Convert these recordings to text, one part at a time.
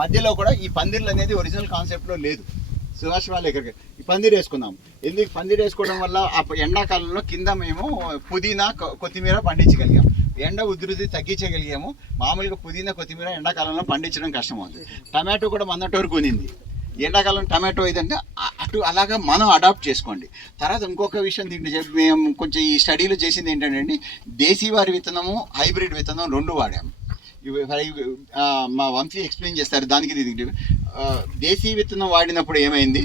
మధ్యలో కూడా ఈ పందిర్లు అనేది ఒరిజినల్ కాన్సెప్ట్లో లేదు. సుభాష్ వాళ్ళ దగ్గరికి ఈ పందిరి వేసుకుందాం. ఎందుకు పందిరి వేసుకోవడం వల్ల ఆ ఎండాకాలంలో కింద మేము పుదీనా కొత్తిమీర పండించగలిగాం, ఎండ ఉధృతి తగ్గించగలిగాము. మామూలుగా పుదీనా కొత్తిమీర ఎండాకాలంలో పండించడం కష్టం అవుతుంది. టమాటో కూడా మొన్నటి వరకు కొనింది. ఎండాకాలం టమాటో ఇదంటే అటు అలాగా మనం అడాప్ట్ చేసుకోండి. తర్వాత ఇంకొక విషయం దీంట్లో మేము కొంచెం ఈ స్టడీలో చేసింది ఏంటంటే దేశీవారి విత్తనము హైబ్రిడ్ విత్తనం రెండు వాడాము. మా వంశీ ఎక్స్ప్లెయిన్ చేస్తారు దానికి దీనికి. దేశీ విత్తనం వాడినప్పుడు ఏమైంది,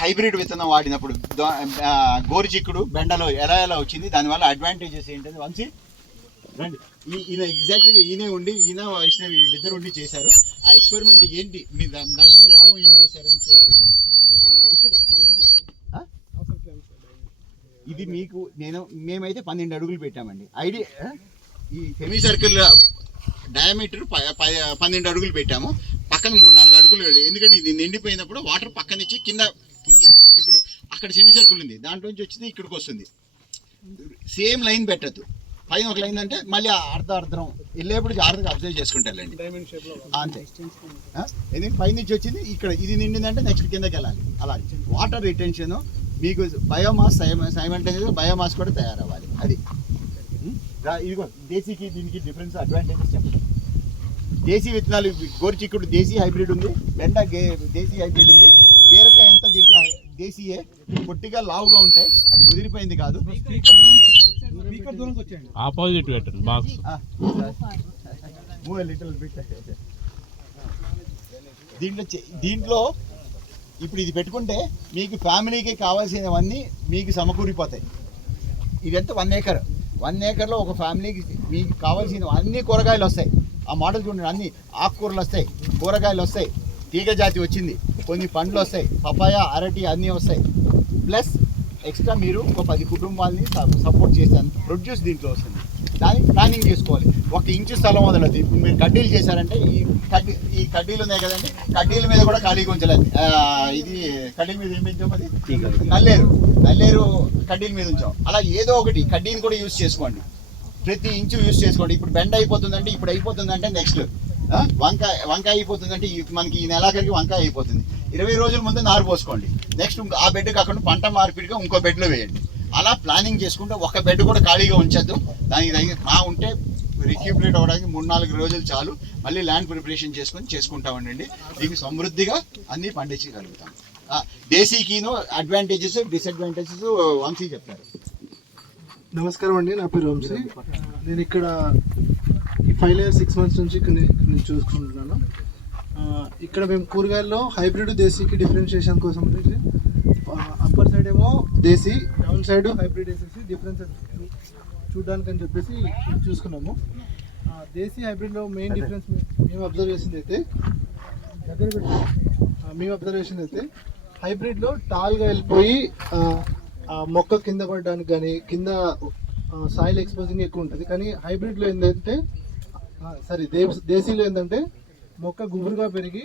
హైబ్రిడ్ విత్తనం వాడినప్పుడు గోరుచిక్కుడు బెండలో ఎలా వచ్చింది, దానివల్ల అడ్వాంటేజెస్ ఏంటంటే వంశీ రండి. ఈయన ఎగ్జాక్ట్గా ఈయనే ఉండి ఈయన వైష్ణవి వీళ్ళిద్దరు ఉండి చేశారు. ఆ ఎక్స్పెరిమెంట్ ఏంటి, మీరు దాని మీద లాభం ఏం చేశారని చెప్పండి. ఇది మీకు మేమైతే 12 అడుగులు పెట్టామండి. ఐడియా ఈ సెమీ సర్కిల్ డయామీటర్ 12 అడుగులు పెట్టాము. పక్కన 3-4 అడుగులు, ఎందుకంటే ఇది నిండిపోయినప్పుడు వాటర్ పక్కనిచ్చి కింద ఇప్పుడు అక్కడ సెమీ సర్కిల్ ఉంది, దాంట్లోంచి వచ్చింది ఇక్కడికి వస్తుంది. సేమ్ లైన్ పెట్టద్దు, పైన ఒక లైన్ అంటే మళ్ళీ అర్ధం వెళ్ళేప్పుడు జాగ్రత్తగా అబ్జర్వ్ చేసుకుంటారండి అంతే. ఎందుకంటే పైనుంచి వచ్చింది ఇక్కడ ఇది నిండిందంటే నెక్స్ట్ కిందకి వెళ్ళాలి. అలాగే వాటర్ రిటెన్షన్ మీకు బయోమాస్ సైమల్టేనియస్గా బయోమాస్ కూడా తయారవ్వాలి. అది ఇదిగో దేశీకి దీనికి డిఫరెన్స్ అడ్వాంటేజెస్ చెప్పండి. దేశీ విత్తనాలు గోరుచిక్కుడు దేశీ హైబ్రిడ్ ఉంది, బెండ దేశీ హైబ్రిడ్ ఉంది, బీరకాయ అంతా దీంట్లో దేశీయే, పొట్టిగా లావుగా ఉంటాయి, అది ముదిరిపోయింది కాదు. ఆపోజిట్ పెట్టండి బాక్స్. దీంట్లో ఇప్పుడు ఇది పెట్టుకుంటే మీకు ఫ్యామిలీకి కావాల్సినవన్నీ మీకు సమకూరిపోతాయి. ఇదంతా 1 ఏకర్లో ఒక ఫ్యామిలీకి మీకు కావాల్సిన అన్ని కూరగాయలు వస్తాయి. ఆ మోడల్ చూడండి, అన్ని ఆకుకూరలు వస్తాయి, కూరగాయలు వస్తాయి, తీగ జాతి వచ్చింది, కొన్ని పండ్లు వస్తాయి, పపాయ అరటి అన్నీ వస్తాయి. ప్లస్ ఎక్స్ట్రా మీరు ఒక 10 కుటుంబాలని సపోర్ట్ చేసేంత ప్రొడ్యూస్ దీంట్లో వస్తుంది. దానికి ప్లానింగ్ చేసుకోవాలి. 1 ఇంచు స్థలం వదలదు. ఇప్పుడు మీరు కడ్డీలు చేశారంటే ఈ కడ్డీలు ఉన్నాయి కదండి, కడ్డీల మీద కూడా ఖాళీగా ఉంచలేదు. ఇది కడ్డీల మీద ఏం పెంచాం, అది నల్లేరు కడ్డీల మీద ఉంచాం. అలా ఏదో ఒకటి కడ్డీని కూడా యూజ్ చేసుకోండి, ప్రతి ఇంచు యూజ్ చేసుకోండి. ఇప్పుడు బెండ అయిపోతుందంటే ఇప్పుడు అయిపోతుందంటే నెక్స్ట్ వంకాయ అయిపోతుందంటే మనకి ఈ నెలాఖరికి వంకాయ అయిపోతుంది. 20 రోజుల ముందు నారు పోసుకోండి. నెక్స్ట్ ఆ బెడ్ కాకుండా పంట మార్పిడిగా ఇంకో బెడ్లో వేయండి. అలా ప్లానింగ్ చేసుకుంటే ఒక బెడ్ కూడా ఖాళీగా ఉంచద్దు. దానికి ఉంటే రిక్యూపరేట్ అవ్వడానికి 3-4 రోజులు చాలు. మళ్ళీ ల్యాండ్ ప్రిపరేషన్ చేసుకుంటామండి. మీకు సమృద్ధిగా అన్నీ పండించగలుగుతాం. దేశీకిను అడ్వాంటేజెస్ డిసడ్వాంటేజెస్ వంశీ చెప్తారు. నమస్కారం అండి, నా పేరు వంశీ. నేను ఇక్కడ ఈ 5 years 6 months నుంచి ఇక్కడ నేను చూసుకుంటున్నాను. ఇక్కడ మేము కూరగాయల్లో హైబ్రిడ్ దేశీకి డిఫరెన్షియేషన్ కోసం వచ్చేసి అప్పర్ సైడ్ ఏమో దేశీ, డౌన్ సైడ్ హైబ్రిడ్ వేసేసి డిఫరెన్సెస్ చూడడానికి అని చెప్పేసి చూసుకున్నాము. దేశీ హైబ్రిడ్లో మెయిన్ డిఫరెన్స్ మేము అబ్జర్వ్ చేసింది అయితే హైబ్రిడ్లో టాల్గా వెళ్ళిపోయి మొక్క కింద పడడానికి కానీ కింద సాయిల్ ఎక్స్పోజింగ్ ఎక్కువ ఉంటుంది. కానీ హైబ్రిడ్లో ఏంటంటే దేశీలో ఏంటంటే మొక్క గుబురుగా పెరిగి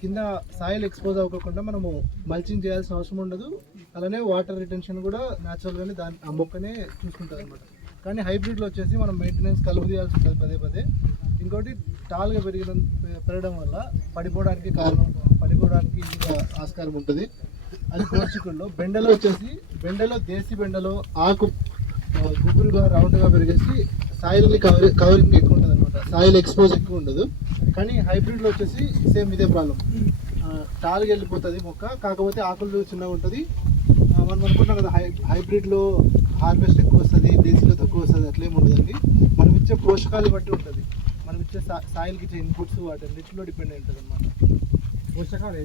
కింద సాయిల్ ఎక్స్పోజ్ అవ్వకుండా మనము మల్చింగ్ చేయాల్సిన అవసరం ఉండదు. అలానే వాటర్ రిటెన్షన్ కూడా న్యాచురల్గానే ఆ మొక్కనే చూసుకుంటుంది అనమాట. కానీ హైబ్రిడ్లో వచ్చేసి మనం మెయింటెనెన్స్ కలుపు తీయాల్సి ఉంటుంది పదే. ఇంకోటి టాల్గా పెరగడం వల్ల పడిపోవడానికి ఈజీగా ఆస్కారం ఉంటుంది. అది గోరుచిక్కుడులో. బెండలో దేశీ బెండలో ఆకు గుబురుగా రౌండ్గా పెరిగేసి సాయిల్ని కవరింగ్ ఎక్కువ ఉంటుంది అనమాట, సాయిల్ ఎక్స్పోజ్ ఎక్కువ ఉండదు. కానీ హైబ్రిడ్లో వచ్చేసి సేమ్ ఇదే ప్రాబ్లం, టాల్గా వెళ్ళిపోతుంది మొక్క, కాకపోతే ఆకులు చిన్నగా ఉంటుంది. మనం అనుకుంటాం కదా హైబ్రిడ్లో హార్వెస్ట్ ఎక్కువ వస్తుంది, దేశీలో తక్కువ వస్తుంది, అట్లేం ఉండదండి. మనం ఇచ్చే పోషకాలు బట్టి ఉంటుంది, మనం ఇచ్చే సాయిల్కి ఇచ్చే ఇన్పుట్స్ వాటన్నిటిలో డిపెండ్ అయి ఉంటుంది అనమాట. పోషకాలు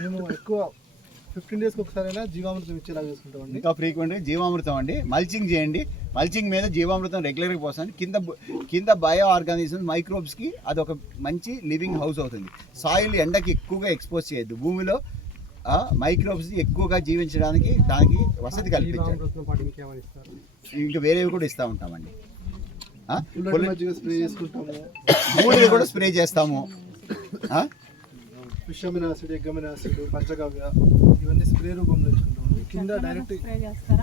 మేము ఎక్కువ 15 days ఒకసారైనా జీవామృతం ఇచ్చేలా చేసుకుంటామండి. ఇంకా ఫ్రీక్వెంట్గా జీవామృతం అండి. మల్చింగ్ చేయండి. మల్చింగ్ మీద జీవామృతం రెగ్యులర్గా పోస్తాను. కింద బయో ఆర్గానిజమ్స్ మైక్రోబ్స్కి అది ఒక మంచి లివింగ్ హౌస్ అవుతుంది. సాయిల్ ఎండకి ఎక్కువగా ఎక్స్పోజ్ చేయొద్దు. భూమిలో మైక్రోబ్స్ ఎక్కువగా జీవించడానికి దానికి వసతి కల్పించాలి. ఇంకా వేరేవి కూడా ఇస్తూ ఉంటామండి. స్ప్రే చేసుకుంటాము, బూడిద కూడా స్ప్రే చేస్తాము. ఫిషమిన్ యాసిడ్, ఎగ్గమిన్ యాసిడ్, పంచగవ్య ఇవన్నీ స్ప్రే రూపంలో ఇచ్చుకుంటాం. కింద డైరెక్ట్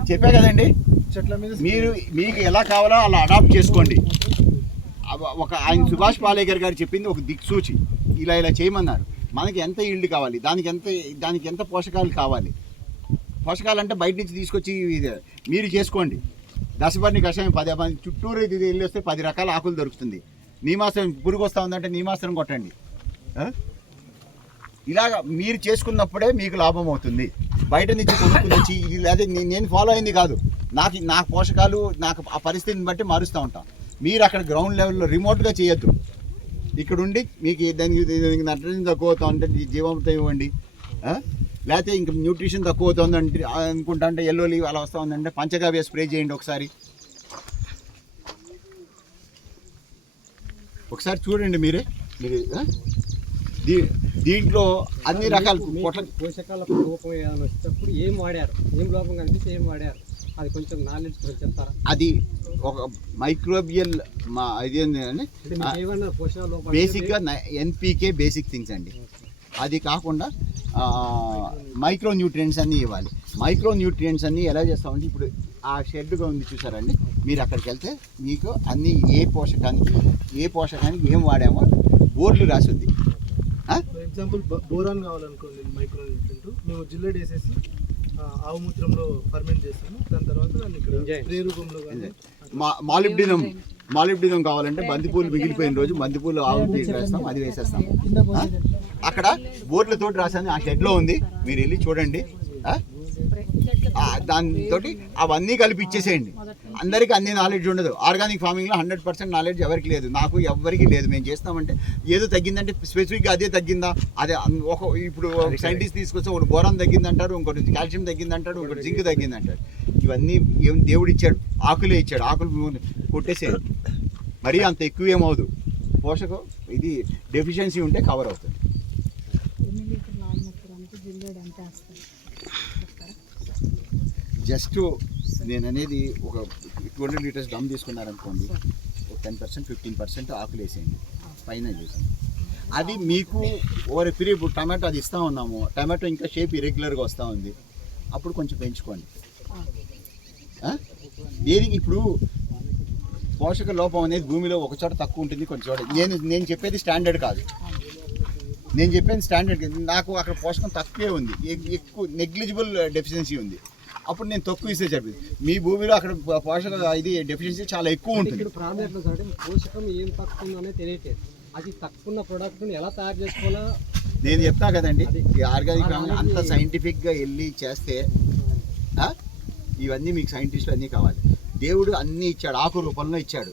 చెప్పా కదండి, చెట్ల మీద మీకు ఎలా కావాలో అలా అడాప్ట్ చేసుకోండి. ఒక ఆయన సుభాష్ పాలేకర్ గారు చెప్పింది ఒక దిక్సూచి, ఇలా ఇలా చేయమన్నారు. మనకి ఎంత ఈల్డ్ కావాలి, దానికి ఎంత పోషకాలు కావాలి. పోషకాలు అంటే బయట నుంచి తీసుకొచ్చి మీరు చేసుకోండి. దశపర్ణి కషాయం 10 చుట్టూరు ఇది వెళ్ళి వస్తే 10 రకాల ఆకులు దొరుకుతుంది. నీమాస్త్రం పురుగు వస్తూ ఉందంటే నీమాస్త్రం కొట్టండి. ఇలాగ మీరు చేసుకున్నప్పుడే మీకు లాభం అవుతుంది. బయట నుంచి కొనుక్కుని వచ్చి ఇది లేదా నేను ఫాలో అయింది కాదు, నాకు పోషకాలు నాకు ఆ పరిస్థితిని బట్టి మారుస్తూ ఉంటాం. మీరు అక్కడ గ్రౌండ్ లెవెల్లో రిమోట్గా చేయొద్దు. ఇక్కడ ఉండి మీకు దానికి నైట్రోజన్ తక్కువ అవుతుందంటే జీవామృతం ఇవ్వండి, లేకపోతే ఇంక న్యూట్రిషన్ తక్కువ అవుతుందంటే అనుకుంటా అంటే ఎల్లో లీవ్ అలా వస్తూ ఉందంటే పంచగవ్య స్ప్రే చేయండి. ఒకసారి చూడండి మీరు దీంట్లో అన్ని రకాల పోషకాల లోపం ఏమైనా వచ్చేటప్పుడు ఏం వాడారు, ఏం లోపం కనిపిస్తే ఏం వాడారు, అది కొంచెం నాలెడ్జ్ కొంచెం చెప్తారా? అది ఒక మైక్రోబియల్ బేసిక్గా ఎన్పీకే బేసిక్ థింగ్స్ అండి. అది కాకుండా మైక్రో న్యూట్రియంట్స్ అన్నీ ఇవ్వాలి. మైక్రో న్యూట్రియంట్స్ అన్నీ ఎలా చేస్తామంటే ఇప్పుడు ఆ షెడ్గా ఉంది చూసారండి, మీరు అక్కడికి వెళ్తే మీకు అన్నీ ఏ పోషకానికి ఏం వాడామో బోర్డులు రాసింది. ఫర్ ఎగ్జాంపుల్ బోరాన్ కావాలనుకోండి, మైక్రో న్యూట్రియంట్ మేము జిల్లెడ్ వేసేసి ఆవు మూత్రంలో ఫర్మెంట్ చేస్తాము. దాని తర్వాత దాన్ని ఇక్కడ స్ప్రే రూపంలో కానీ మాలిబ్డినం కావాలంటే బంతిపూలు మిగిలిపోయిన రోజు బంతిపూలు ఆవు వేస్తాం, అది వేసేస్తాం. అక్కడ బోర్డులతో రాసాను, ఆ షెడ్లో ఉంది, మీరు వెళ్ళి చూడండి. దాంతో అవన్నీ కలిపి ఇచ్చేసేయండి. అందరికీ అన్ని నాలెడ్జ్ ఉండదు. ఆర్గానిక్ ఫార్మింగ్లో 100% నాలెడ్జ్ ఎవరికి లేదు, నాకు ఎవరికి లేదు. మేము చేస్తామంటే ఏదో తగ్గిందంటే స్పెసిఫిక్గా అదే తగ్గిందా, అదే ఇప్పుడు సైంటిస్ట్ తీసుకొస్తే ఒకటి బోరాన్ తగ్గిందంటారు, ఇంకోటి కాల్షియం తగ్గిందంటాడు, ఇంకోటి జింక్ తగ్గిందంటాడు. ఇవన్నీ ఏం దేవుడు ఇచ్చాడు, ఆకులే ఇచ్చాడు, ఆకులు కొట్టేసేయండి. మరీ అంత ఎక్కువ ఏమవుదు, పోషకం ఇది డెఫిషియన్సీ ఉంటే కవర్ అవుతుంది. జస్ట్ నేను అనేది ఒక 200 లీటర్స్ డమ్ తీసుకున్నారనుకోండి, ఒక 10% 15% ఆకులు వేసేయండి, పైన చేసేయండి. అది మీకు ఓవర్ పీరియడ్ ఇప్పుడు టమాటో అది ఇస్తూ ఉన్నాము, టమాటో ఇంకా షేప్ ఇరెగ్యులర్గా వస్తూ ఉంది, అప్పుడు కొంచెం పెంచుకోండి. దేనికి ఇప్పుడు పోషక లోపం అనేది భూమిలో ఒక చోట తక్కువ ఉంటుంది, కొంచెం చోట నేను చెప్పేది స్టాండర్డ్ కాదు. నేను చెప్పేది స్టాండర్డ్, నాకు అక్కడ పోషకం తక్కువే ఉంది, ఎక్కువ నెగ్లిజిబుల్ డెఫిషియన్సీ ఉంది, అప్పుడు నేను తక్కువ ఇస్తే చెప్పింది. మీ భూమిలో అక్కడ పోషక ఇది డెఫిషియన్సీ చాలా ఎక్కువ ఉంటుంది. ఇక్కడ ప్రాబ్లం ఎట్లా సార్, పోషకం ఏం తక్కువ ఉందనే తెలియట్లేదు. అది తక్కువ ప్రోడక్ట్ని ఎలా తయారు చేసుకోవాలో నేను చెప్తా కదండి. ఈ ఆర్గానిక్ ఫార్మింగ్ అంత సైంటిఫిక్గా వెళ్ళి చేస్తే ఇవన్నీ మీకు సైంటిస్టులు అన్నీ కావాలి. దేవుడు అన్నీ ఇచ్చాడు, ఆకు రూపంలో ఇచ్చాడు.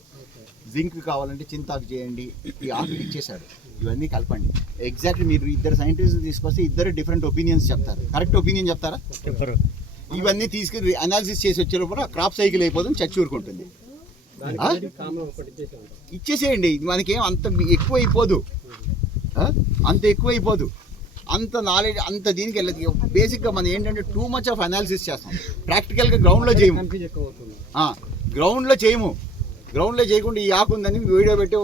జింక్ కావాలంటే చింతాకు చేయండి, ఈ ఆకులు ఇచ్చేసాడు. ఇవన్నీ కలపండి. ఎగ్జాక్ట్లీ మీరు ఇద్దరు సైంటిస్టులు తీసుకొస్తే ఇద్దరు డిఫరెంట్ ఒపీనియన్స్ చెప్తారు. కరెక్ట్ ఒపీనియన్ చెప్తారా? ఇవన్నీ తీసుకుని అనాలిసిస్ చేసి వచ్చేటప్పుడు క్రాప్ సైకిల్ అయిపోతుంది, చచ్చూరుకుంటుంది. ఇచ్చేసేయండి, మనకేం అంత ఎక్కువ అయిపోదు, అంత నాలెడ్జ్ అంత దీనికి వెళ్ళదు. బేసిక్గా మనం ఏంటంటే టూ మచ్ ఆఫ్ అనాలిసిస్ చేస్తాం, ప్రాక్టికల్గా గ్రౌండ్లో చేయము. గ్రౌండ్లో చేయకుండా ఈ ఆకు ఉందని వీడియో పెట్టి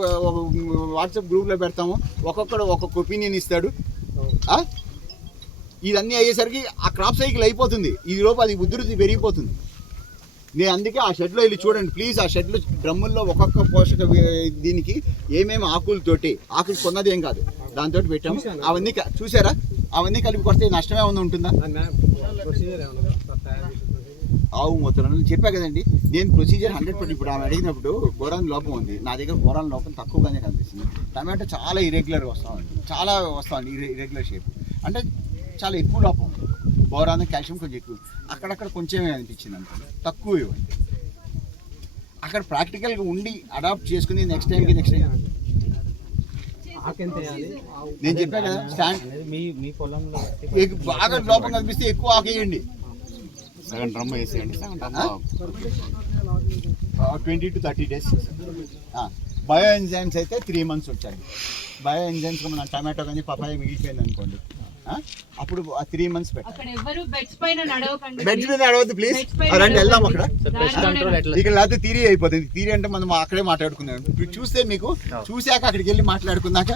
వాట్సాప్ గ్రూప్లో పెడతాము, ఒక్కొక్కడు ఒక్కొక్క ఒపీనియన్ ఇస్తాడు. ఇదన్నీ అయ్యేసరికి ఆ క్రాప్ సైకిల్ అయిపోతుంది, ఈ లోపు అది ఉధృతి పెరిగిపోతుంది. నేను అందుకే ఆ షెడ్లో వెళ్ళి చూడండి ప్లీజ్. ఆ షెడ్లో డ్రమ్ముల్లో ఒక్కొక్క పోషక దీనికి ఏమేమి ఆకులతోటి, ఆకులు కొన్నది ఏం కాదు, దాంతో పెట్టాము. అవన్నీ చూసారా, అవన్నీ కలిపి కొడితే నష్టం ఏమైనా ఉంటుందా? ఆవు మూత్రం చెప్పా కదండి నేను ప్రొసీజర్ 100%. ఇప్పుడు ఆమె అడిగినప్పుడు బోరాన్ లోపం ఉంది, నా దగ్గర బోరాన్ లోపం తక్కువగానే కనిపిస్తుంది. టమాటో చాలా ఇరెగ్యులర్గా వస్తుంది, ఇరెగ్యులర్ షేప్ అంటే చాలా ఎక్కువ లోపం. బోరాన్ కాల్షియం కొంచెం ఎక్కువ, అక్కడక్కడ కొంచెమే అనిపించింది అంత తక్కువ ఇవ్వండి. అక్కడ ప్రాక్టికల్గా ఉండి అడాప్ట్ చేసుకుని నెక్స్ట్ టైం నేను చెప్పా కదా స్టాండ్ బాగా లోపం కనిపిస్తే ఎక్కువ ఆకేయండి, సగం డ్రమ్ వేసేయండి, 20 to 30 days. బయో ఎంజైమ్స్ అయితే 3 months వచ్చాయి. బయో ఎంజైమ్స్ మన టమాటో కానీ పపాయ మిగిలిపోయింది అనుకోండి, అప్పుడు 3 months పెట్టాలి. బెడ్స్ మీద నడవద్దు ప్లీజ్, రండి వెళ్దాం అక్కడ. ఇక్కడ లేకపోతే థియరీ అయిపోతుంది. థియరీ అంటే మనం అక్కడే మాట్లాడుకున్నాం. ఇప్పుడు చూస్తే మీకు చూశాక అక్కడికి వెళ్ళి మాట్లాడుకున్నాక